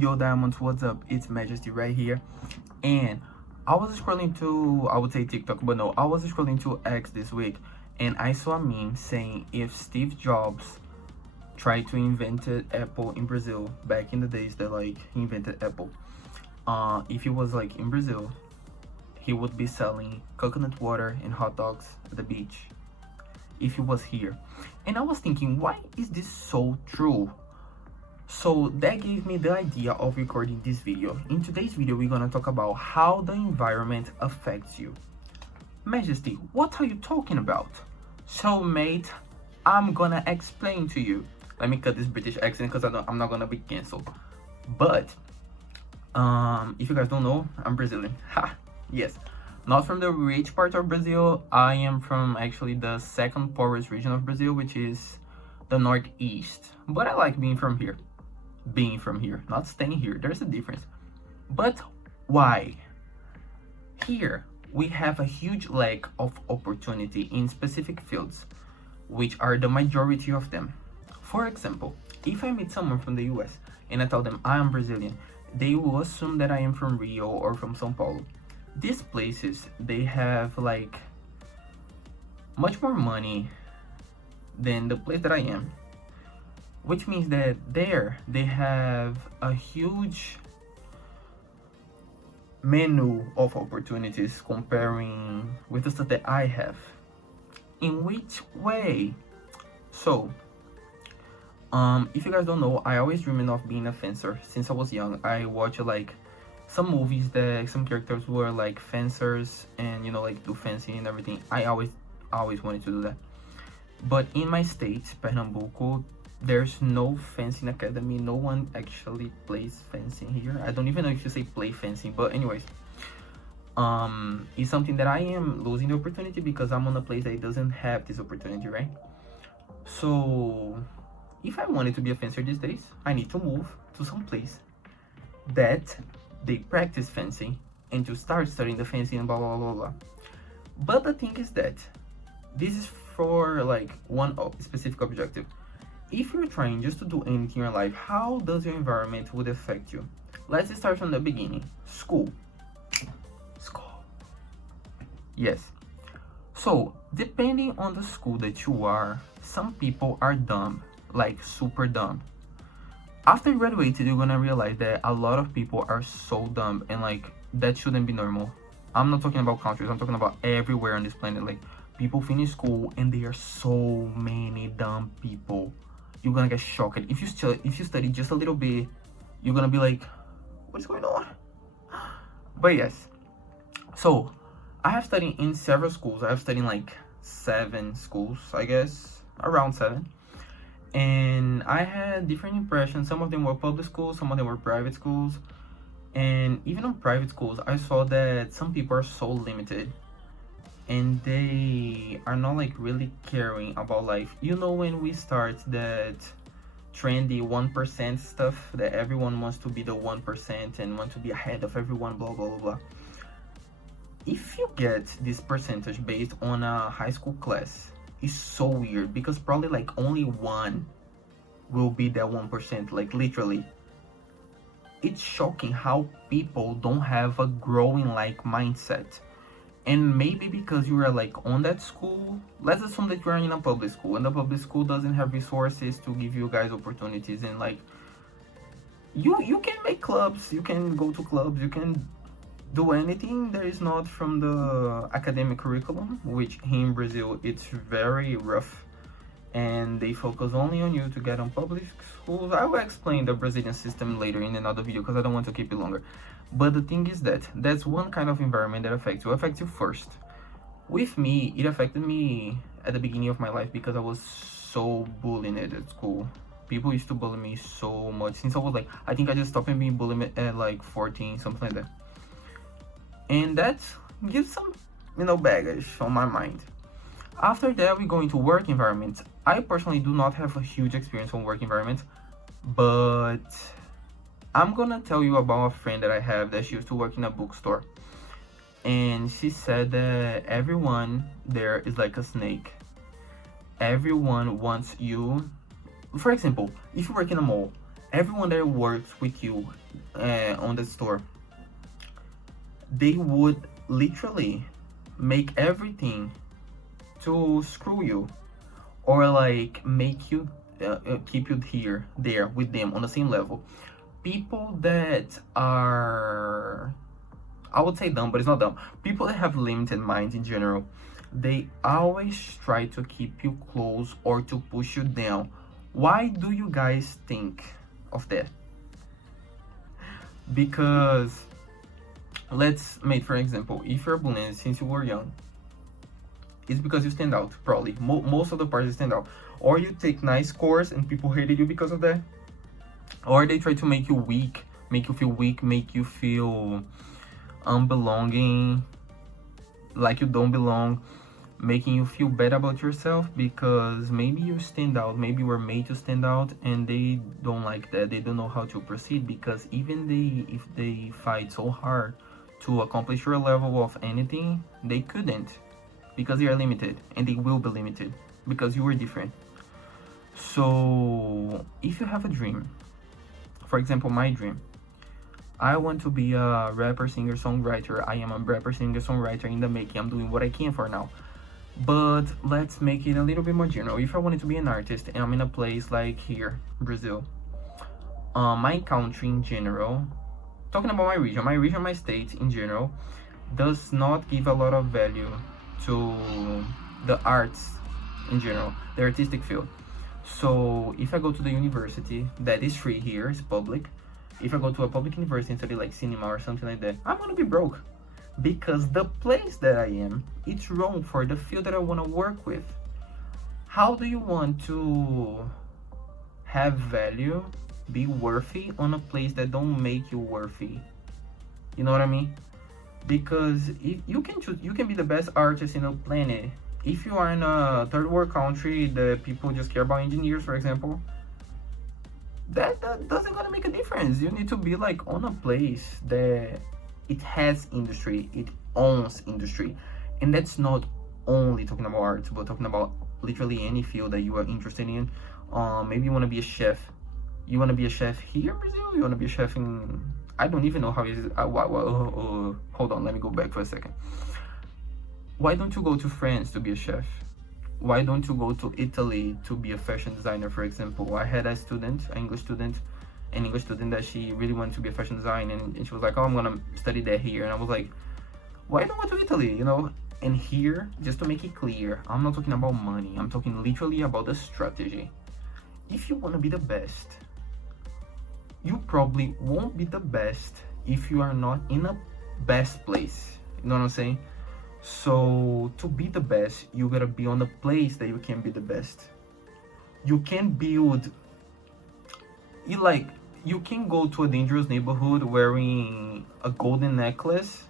Yo Diamonds, what's up? It's Majesty right here. And I was scrolling to, I would say TikTok, but no, I was scrolling to X this week, and I saw a meme saying if Steve Jobs tried to invent Apple in Brazil back in the days that like he invented Apple, if he was like in Brazil, he would be selling coconut water and hot dogs at the beach if he was here. And I was thinking, why is this so true? So that gave me the idea of recording this video. In today's video, we're gonna talk about how the environment affects you. Majesty, what are you talking about? So mate, I'm gonna explain to you. Let me cut this British accent because I'm not gonna be cancelled. But if you guys don't know, I'm Brazilian. Ha, yes. Not from the rich part of Brazil. I am from actually the second poorest region of Brazil, which is the northeast. But I like being from here, not staying here. There's a difference. But why? Here we have a huge lack of opportunity in specific fields, which are the majority of them. For example, if I meet someone from the US and I tell them I am Brazilian, they will assume that I am from Rio or from São Paulo. These places, they have like much more money than the place that I am, which means that there they have a huge menu of opportunities comparing with the stuff that I have. In which way? So if you guys don't know, I always dreamed of being a fencer since I was young. I watched like some movies that some characters were like fencers and like do fencing and everything. I always wanted to do that. But in my state, Pernambuco, there's no fencing academy. No one actually plays fencing here. I don't even know if you say play fencing, but anyways, it's something that I am losing the opportunity because I'm on a place that doesn't have this opportunity, right? So if I wanted to be a fencer these days, I need to move to some place that they practice fencing and to start studying the fencing and blah blah blah blah. But the thing is that this is for like one specific objective. If you're trying just to do anything in your life, how does your environment would affect you? Let's start from the beginning. School. Yes. So depending on the school that you are, some people are dumb, like super dumb. After you graduated, you're gonna realize that a lot of people are so dumb, and like that shouldn't be normal. I'm not talking about countries, I'm talking about everywhere on this planet. Like people finish school and there are so many dumb people. You're gonna get shocked. If you study just a little bit, you're gonna be like, what's going on? But yes, so I have studied in several schools. I have studied in like 7 schools, I guess, around 7. And I had different impressions. Some of them were public schools, some of them were private schools. And even on private schools, I saw that some people are so limited and they are not like really caring about life. When we start that trendy 1% stuff, that everyone wants to be the 1% and want to be ahead of everyone, blah blah blah blah. If you get this percentage based on a high school class, it's so weird because probably like only one will be that 1%, like literally. It's shocking how people don't have a growing like mindset. And maybe because you are like on that school, let's assume that you are in a public school and the public school doesn't have resources to give you guys opportunities, and like you can make clubs, you can go to clubs, you can do anything that is not from the academic curriculum, which here in Brazil it's very rough and they focus only on you to get on public schools. I will explain the Brazilian system later in another video because I don't want to keep it longer. But the thing is that that's one kind of environment that affects you first. With me, it affected me at the beginning of my life because I was so bullied at school. People used to bully me so much since I was like, I think I just stopped being bullied at like 14, something like that. And that gives some, baggage on my mind. After that, we go into work environments. I personally do not have a huge experience on work environments, but I'm gonna tell you about a friend that I have that she used to work in a bookstore. And she said that everyone there is like a snake. Everyone wants you. For example, if you work in a mall, everyone that works with you on the store, they would literally make everything to screw you, or like make you keep you there with them on the same level. People that are, I would say dumb, but it's not dumb. People that have limited minds in general, they always try to keep you close or to push you down. Why do you guys think of that? Because let's make, for example, if you're bullied since you were young, it's because you stand out, probably. Most of the parts you stand out. Or you take nice scores and people hated you because of that. Or they try to make you weak, make you feel weak, make you feel unbelonging, like you don't belong, making you feel bad about yourself because maybe you stand out, maybe you were made to stand out, and they don't like that. They don't know how to proceed, because even if they fight so hard to accomplish your level of anything, they couldn't, because they are limited, and they will be limited because you are different. So if you have a dream, for example, my dream, I want to be a rapper, singer, songwriter. I am a rapper, singer, songwriter in the making. I'm doing what I can for now. But let's make it a little bit more general. If I wanted to be an artist and I'm in a place like here, Brazil, my country in general, talking about my region, my state in general, does not give a lot of value to the arts in general, the artistic field. So if I go to the university that is free here, it's public, if I go to a public university and study like cinema or something like that, I'm gonna be broke, because the place that I am, it's wrong for the field that I want to work with. How do you want to have value, be worthy on a place that don't make you worthy? You know what I mean? Because if you can choose, you can be the best artist in the planet. If you are in a third world country that people just care about engineers, for example, that doesn't gonna make a difference. You need to be like on a place that it has industry, it owns industry. And that's not only talking about arts, but talking about literally any field that you are interested in. Maybe you want to be a chef. You want to be a chef here in Brazil? You want to be a chef in, I don't even know how it is. Hold on, let me go back for a second. Why don't you go to France to be a chef? Why don't you go to Italy to be a fashion designer, for example? I had a student, an English student that she really wanted to be a fashion designer, and she was like, oh, I'm gonna study that here. And I was like, why don't go to Italy, you know? And here, just to make it clear, I'm not talking about money. I'm talking literally about the strategy. If you want to be the best, you probably won't be the best if you are not in a best place. You know what I'm saying? So to be the best, you gotta be on a place that you can be the best. You can build, you can go to a dangerous neighborhood wearing a golden necklace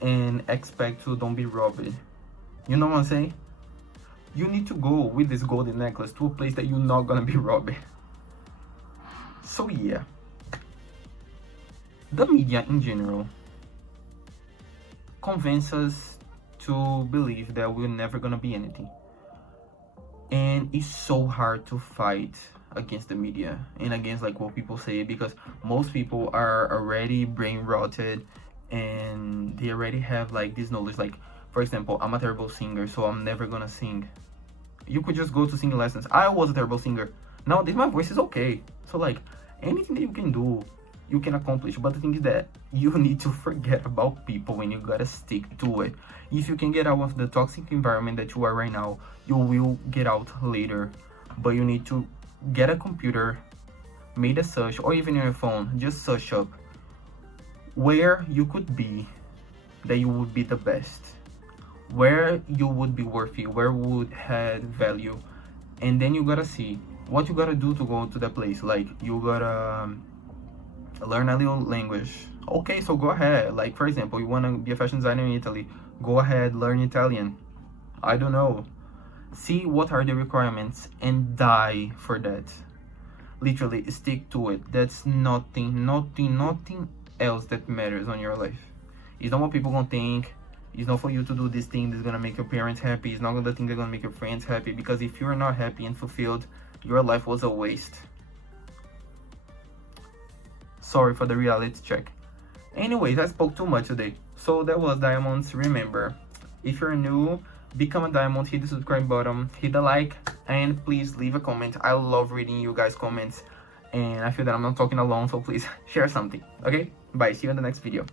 and expect to don't be robbed. You know what I'm saying? You need to go with this golden necklace to a place that you're not gonna be robbed. So yeah, the media in general convince us to believe that we're never gonna be anything, and it's so hard to fight against the media and against like what people say, because most people are already brain rotted and they already have like this knowledge. Like, for example, I'm a terrible singer, so I'm never gonna sing. You could just go to singing lessons. I was a terrible singer. Nowadays my voice is okay, so like anything that you can do, you can accomplish. But the thing is that you need to forget about people and you gotta stick to it. If you can get out of the toxic environment that you are right now, you will get out later. But you need to get a computer, make a search, or even your phone, just search up where you could be, that you would be the best, where you would be worthy, where would have value. And then you gotta see what you gotta do to go to that place. Like, you gotta learn a little language. Okay, so go ahead. Like, for example, you want to be a fashion designer in Italy, go ahead, learn Italian. I don't know, see what are the requirements and die for that. Literally stick to it. That's nothing else that matters on your life. It's not what people gonna think. It's not for you to do this thing that's gonna make your parents happy. It's not the thing that's gonna make your friends happy, because if you're not happy and fulfilled, your life was a waste. Sorry for the reality check. Anyways, I spoke too much today. So that was diamonds. Remember, if you're new, become a diamond, hit the subscribe button, hit the like, and please leave a comment. I love reading you guys' comments, and I feel that I'm not talking alone, so please share something. Okay, bye, see you in the next video.